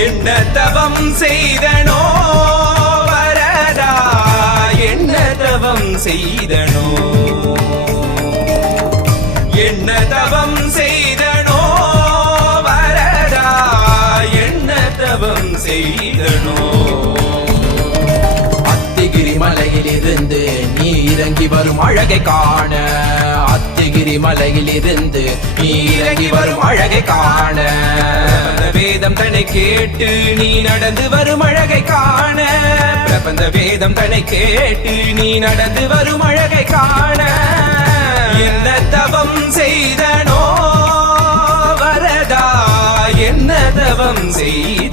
என்ன தவம் செய்தனோ வரதா என்ன தவம் செய்தனோ என்ன தவம் செய்தனோ வரதா என்ன தவம் செய்தனோ அத்திகிரி மலையில் இருந்து நீ இறங்கி வரும் அழகை காண அத்திகிரி மலையில் இருந்து நீ இறங்கி வரும் அழகை காண வேதம் தன்னை கேட்டு நீ நடந்து வரும் அழகை காண பிரபந்த வேதம் தன்னை கேட்டு நீ நடந்து வரும் அழகை காண என்ன தவம் செய்தனோ வரதா என்ன தவம் செய்த